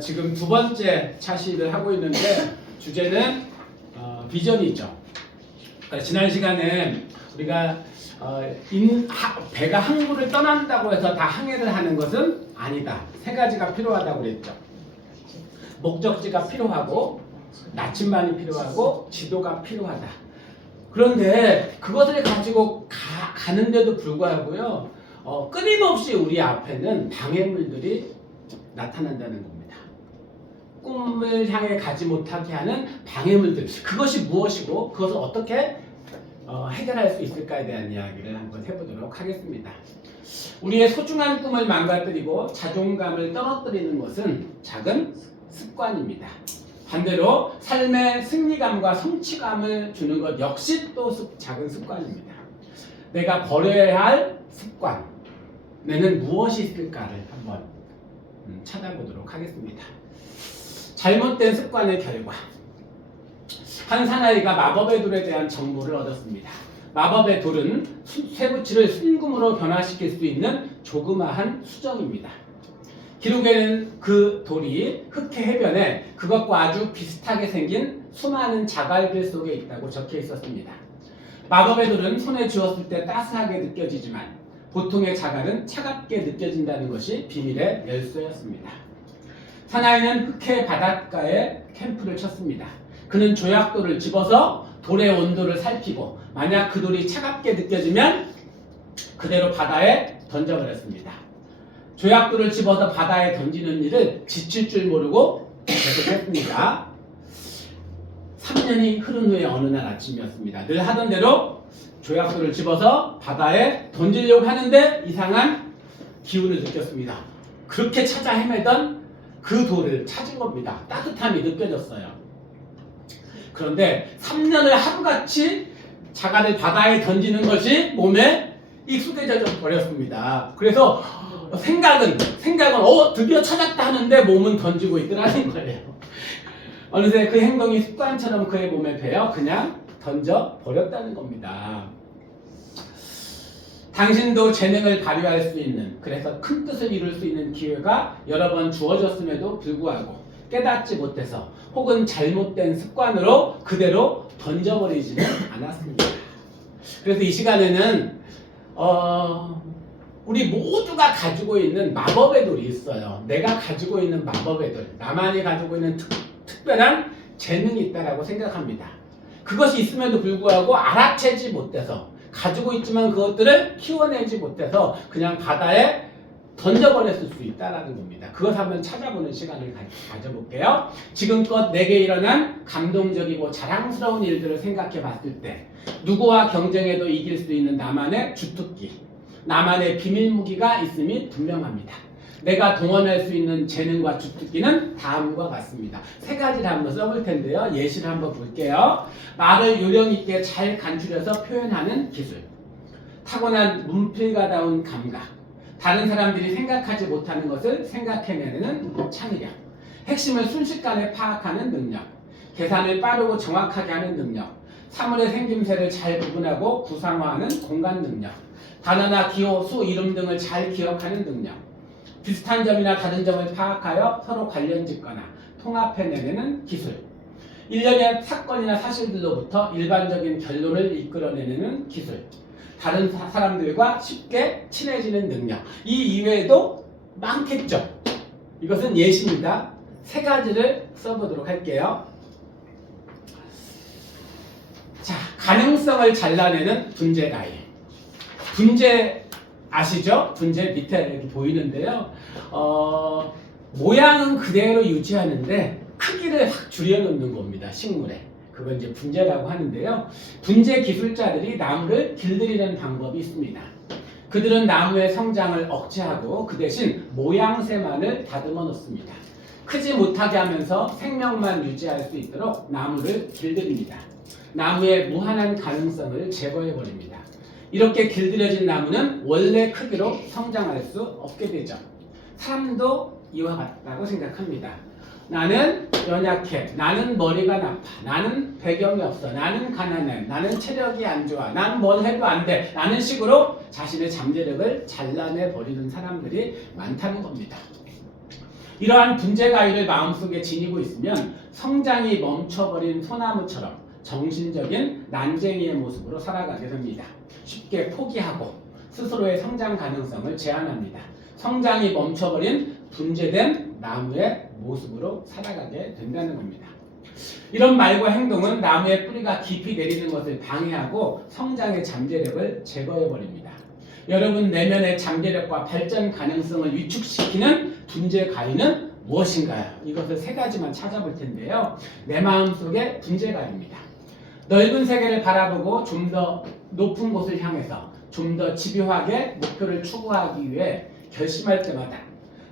지금 두 번째 차시를 하고 있는데 주제는 비전이죠. 지난 시간에 우리가 배가 항구를 떠난다고 해서 다 항해를 하는 것은 아니다. 세 가지가 필요하다고 그랬죠. 목적지가 필요하고 나침반이 필요하고 지도가 필요하다. 그런데 그것을 가지고 가는데도 불구하고요, 끊임없이 우리 앞에는 방해물들이 나타난다는 겁니다. 꿈을 향해 가지 못하게 하는 방해물들, 그것이 무엇이고 그것을 어떻게 해결할 수 있을까에 대한 이야기를 한번 해보도록 하겠습니다. 우리의 소중한 꿈을 망가뜨리고 자존감을 떨어뜨리는 것은 작은 습관입니다. 반대로 삶의 승리감과 성취감을 주는 것 역시 또 작은 습관입니다. 내가 버려야 할 습관, 내는 무엇이 있을까를 한번 찾아보도록 하겠습니다. 잘못된 습관의 결과, 한 사나이가 마법의 돌에 대한 정보를 얻었습니다. 마법의 돌은 쇠붙이를 순금으로 변화시킬 수 있는 조그마한 수정입니다. 기록에는 그 돌이 흑해 해변에 그것과 아주 비슷하게 생긴 수많은 자갈들 속에 있다고 적혀 있었습니다. 마법의 돌은 손에 쥐었을 때 따스하게 느껴지지만 보통의 자갈은 차갑게 느껴진다는 것이 비밀의 열쇠였습니다. 사나이는 흑해 바닷가에 캠프를 쳤습니다. 그는 조약돌을 집어서 돌의 온도를 살피고 만약 그 돌이 차갑게 느껴지면 그대로 바다에 던져버렸습니다. 조약돌을 집어서 바다에 던지는 일을 지칠 줄 모르고 계속했습니다. 3년이 흐른 후에 어느 날 아침이었습니다. 늘 하던 대로 조약돌을 집어서 바다에 던지려고 하는데 이상한 기운을 느꼈습니다. 그렇게 찾아 헤매던 그 돌을 찾은 겁니다. 따뜻함이 느껴졌어요. 그런데 3년을 하루같이 자갈을 바다에 던지는 것이 몸에 익숙해져 버렸습니다. 그래서 생각은 드디어 찾았다 하는데 몸은 던지고 있더라는 거예요. 어느새 그 행동이 습관처럼 그의 몸에 배어 그냥 던져 버렸다는 겁니다. 당신도 재능을 발휘할 수 있는, 그래서 큰 뜻을 이룰 수 있는 기회가 여러 번 주어졌음에도 불구하고 깨닫지 못해서 혹은 잘못된 습관으로 그대로 던져버리지는 않았습니다. 그래서 이 시간에는 우리 모두가 가지고 있는 마법의 돌이 있어요. 내가 가지고 있는 마법의 돌, 나만이 가지고 있는 특별한 재능이 있다고 생각합니다. 그것이 있음에도 불구하고 알아채지 못해서, 가지고 있지만 그것들을 키워내지 못해서 그냥 바다에 던져버렸을 수 있다는 겁니다. 그것 한번 찾아보는 시간을 가져볼게요. 지금껏 내게 일어난 감동적이고 자랑스러운 일들을 생각해 봤을 때 누구와 경쟁해도 이길 수 있는 나만의 주특기, 나만의 비밀 무기가 있음이 분명합니다. 내가 동원할 수 있는 재능과 주특기는 다음과 같습니다. 세 가지를 한번 써볼 텐데요. 예시를 한번 볼게요. 말을 요령 있게 잘 간추려서 표현하는 기술, 타고난 문필가다운 감각, 다른 사람들이 생각하지 못하는 것을 생각해내는 창의력, 핵심을 순식간에 파악하는 능력, 계산을 빠르고 정확하게 하는 능력, 사물의 생김새를 잘 구분하고 구상화하는 공간 능력, 단어나 기호, 수, 이름 등을 잘 기억하는 능력, 비슷한 점이나 다른 점을 파악하여 서로 관련 짓거나 통합해내는 기술, 일련의 사건이나 사실들로부터 일반적인 결론을 이끌어내는 기술, 다른 사람들과 쉽게 친해지는 능력. 이 이외에도 많겠죠. 이것은 예시입니다. 세 가지를 써보도록 할게요. 자, 가능성을 잘라내는 분재 가위. 분재 아시죠? 분재 밑에 이렇게 보이는데요. 모양은 그대로 유지하는데 크기를 확 줄여놓는 겁니다. 식물에. 그건 이제 분재라고 하는데요. 분재 기술자들이 나무를 길들이는 방법이 있습니다. 그들은 나무의 성장을 억제하고 그 대신 모양새만을 다듬어 놓습니다. 크지 못하게 하면서 생명만 유지할 수 있도록 나무를 길들입니다. 나무의 무한한 가능성을 제거해 버립니다. 이렇게 길들여진 나무는 원래 크기로 성장할 수 없게 되죠. 사람도 이와 같다고 생각합니다. 나는 연약해, 나는 머리가 나빠, 나는 배경이 없어, 나는 가난해, 나는 체력이 안 좋아, 나는 뭘 해도 안 돼, 라는 식으로 자신의 잠재력을 잘라내 버리는 사람들이 많다는 겁니다. 이러한 분재가위를 마음속에 지니고 있으면 성장이 멈춰버린 소나무처럼 정신적인 난쟁이의 모습으로 살아가게 됩니다. 쉽게 포기하고 스스로의 성장 가능성을 제한합니다. 성장이 멈춰버린 분재된 나무의 모습으로 살아가게 된다는 겁니다. 이런 말과 행동은 나무의 뿌리가 깊이 내리는 것을 방해하고 성장의 잠재력을 제거해버립니다. 여러분 내면의 잠재력과 발전 가능성을 위축시키는 분재 가위는 무엇인가요? 이것을 세 가지만 찾아볼 텐데요. 내 마음속의 분재 가위입니다. 넓은 세계를 바라보고 좀 더 높은 곳을 향해서 좀 더 집요하게 목표를 추구하기 위해 결심할 때마다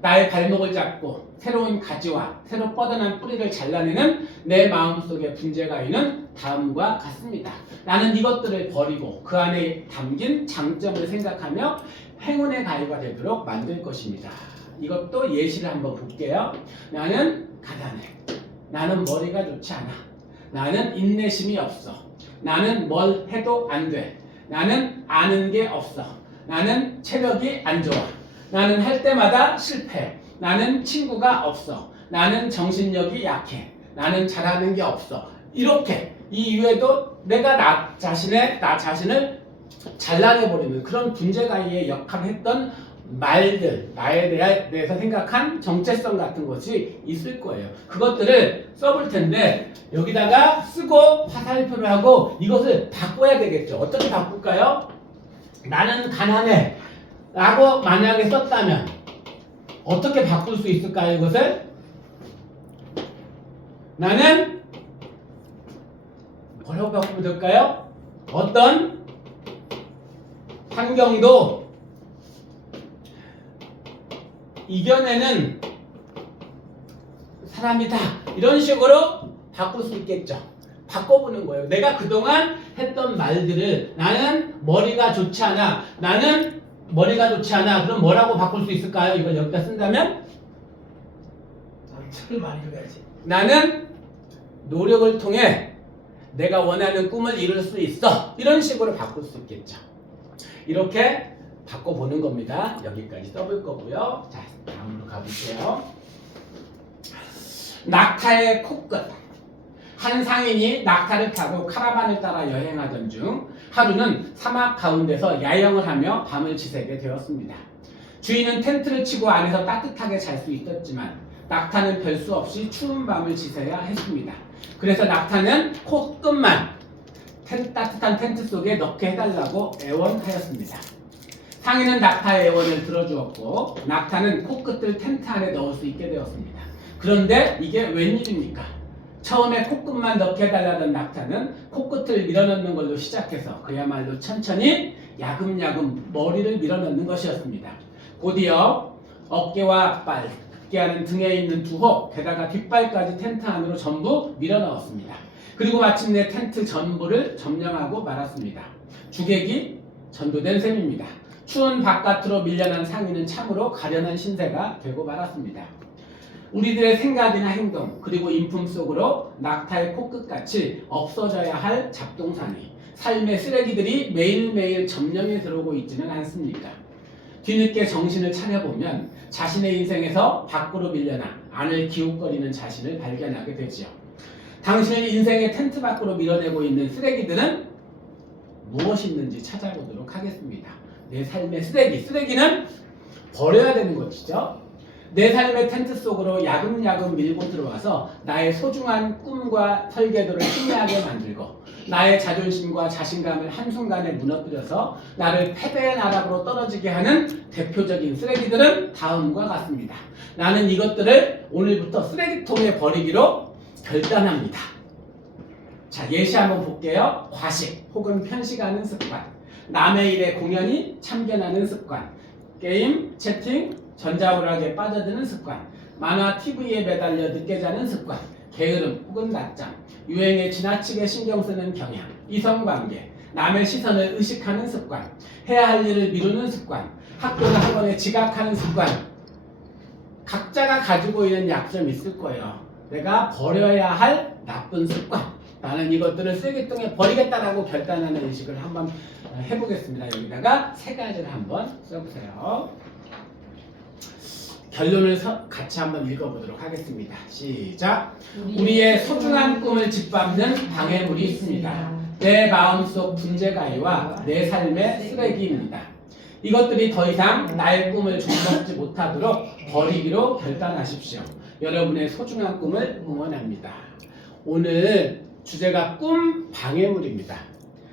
나의 발목을 잡고 새로운 가지와 새로 뻗어난 뿌리를 잘라내는 내 마음속의 분재 가위는 다음과 같습니다. 나는 이것들을 버리고 그 안에 담긴 장점을 생각하며 행운의 가위가 되도록 만들 것입니다. 이것도 예시를 한번 볼게요. 나는 가난해. 나는 머리가 좋지 않아. 나는 인내심이 없어. 나는 뭘 해도 안 돼. 나는 아는 게 없어. 나는 체력이 안 좋아. 나는 할 때마다 실패. 나는 친구가 없어. 나는 정신력이 약해. 나는 잘하는 게 없어. 이렇게 이 이외에도 내가 나 자신을 잘라내버리는 그런 분재가위의 역할을 했던 말들, 나에 대해서 생각한 정체성 같은 것이 있을 거예요. 그것들을 써볼 텐데 여기다가 쓰고 화살표를 하고 이것을 바꿔야 되겠죠. 어떻게 바꿀까요? 나는 가난해 라고 만약에 썼다면 어떻게 바꿀 수 있을까요? 이것을 나는 뭐라고 바꾸면 될까요? 어떤 환경도 이겨내는 사람이다. 이런 식으로 바꿀 수 있겠죠. 바꿔보는 거예요. 내가 그동안 했던 말들을 나는 머리가 좋지 않아. 나는 머리가 좋지 않아. 그럼 뭐라고 바꿀 수 있을까요? 이걸 여기다 쓴다면? 책을 많이 읽어야지. 나는 노력을 통해 내가 원하는 꿈을 이룰 수 있어. 이런 식으로 바꿀 수 있겠죠. 이렇게 바꿔보는 겁니다. 여기까지 써볼 거고요. 자, 다음으로 가볼게요. 낙타의 코끝. 한 상인이 낙타를 타고 카라반을 따라 여행하던 중 하루는 사막 가운데서 야영을 하며 밤을 지새게 되었습니다. 주인은 텐트를 치고 안에서 따뜻하게 잘 수 있었지만 낙타는 별 수 없이 추운 밤을 지새야 했습니다. 그래서 낙타는 코끝만 따뜻한 텐트 속에 넣게 해달라고 애원하였습니다. 상인은 낙타의 애원을 들어주었고 낙타는 코끝을 텐트 안에 넣을 수 있게 되었습니다. 그런데 이게 웬일입니까? 처음에 코끝만 넣게 해달라던 낙타는 코끝을 밀어넣는 걸로 시작해서 그야말로 천천히 야금야금 머리를 밀어넣는 것이었습니다. 곧이어 어깨와 앞발, 급기야는 등에 있는 두호, 게다가 뒷발까지 텐트 안으로 전부 밀어넣었습니다. 그리고 마침내 텐트 전부를 점령하고 말았습니다. 주객이 전도된 셈입니다. 추운 바깥으로 밀려난 상인은 참으로 가련한 신세가 되고 말았습니다. 우리들의 생각이나 행동 그리고 인품 속으로 낙타의 코끝같이 없어져야 할 잡동사니 삶의 쓰레기들이 매일매일 점령에 들어오고 있지는 않습니까? 뒤늦게 정신을 차려보면 자신의 인생에서 밖으로 밀려나 안을 기웃거리는 자신을 발견하게 되지요. 당신의 인생의 텐트 밖으로 밀어내고 있는 쓰레기들은 무엇이 있는지 찾아보도록 하겠습니다. 내 삶의 쓰레기는 버려야 되는 것이죠. 내 삶의 텐트 속으로 야금야금 밀고 들어와서 나의 소중한 꿈과 설계도를 희미하게 만들고 나의 자존심과 자신감을 한순간에 무너뜨려서 나를 패배의 나락으로 떨어지게 하는 대표적인 쓰레기들은 다음과 같습니다. 나는 이것들을 오늘부터 쓰레기통에 버리기로 결단합니다. 자, 예시 한번 볼게요. 과식 혹은 편식하는 습관, 남의 일에 공연히 참견하는 습관, 게임, 채팅, 전자오락에 빠져드는 습관, 만화, TV에 매달려 늦게 자는 습관, 게으름 혹은 낮잠, 유행에 지나치게 신경 쓰는 경향, 이성관계, 남의 시선을 의식하는 습관, 해야 할 일을 미루는 습관, 학교나 학원에 지각하는 습관. 각자가 가지고 있는 약점이 있을 거예요. 내가 버려야 할 나쁜 습관. 나는 이것들을 쓰레기통에 버리겠다라고 결단하는 의식을 한번 해보겠습니다. 여기다가 세 가지를 한번 써보세요. 결론을 같이 한번 읽어보도록 하겠습니다. 시작. 우리의 소중한 꿈을 짓밟는 방해물이 있습니다. 내 마음속 분재가위와 내 삶의 쓰레기입니다. 이것들이 더 이상 나의 꿈을 좀먹지 못하도록 버리기로 결단하십시오. 여러분의 소중한 꿈을 응원합니다. 오늘 주제가 꿈 방해물입니다.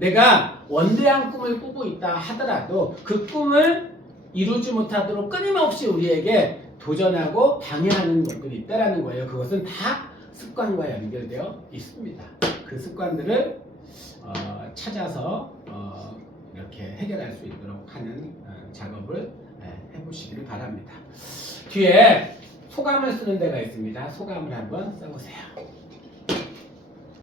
내가 원대한 꿈을 꾸고 있다 하더라도 그 꿈을 이루지 못하도록 끊임없이 우리에게 도전하고 방해하는 것들이 있다는 거예요. 그것은 다 습관과 연결되어 있습니다. 그 습관들을 찾아서 이렇게 해결할 수 있도록 하는 작업을 해보시길 바랍니다. 뒤에 소감을 쓰는 데가 있습니다. 소감을 한번 써보세요.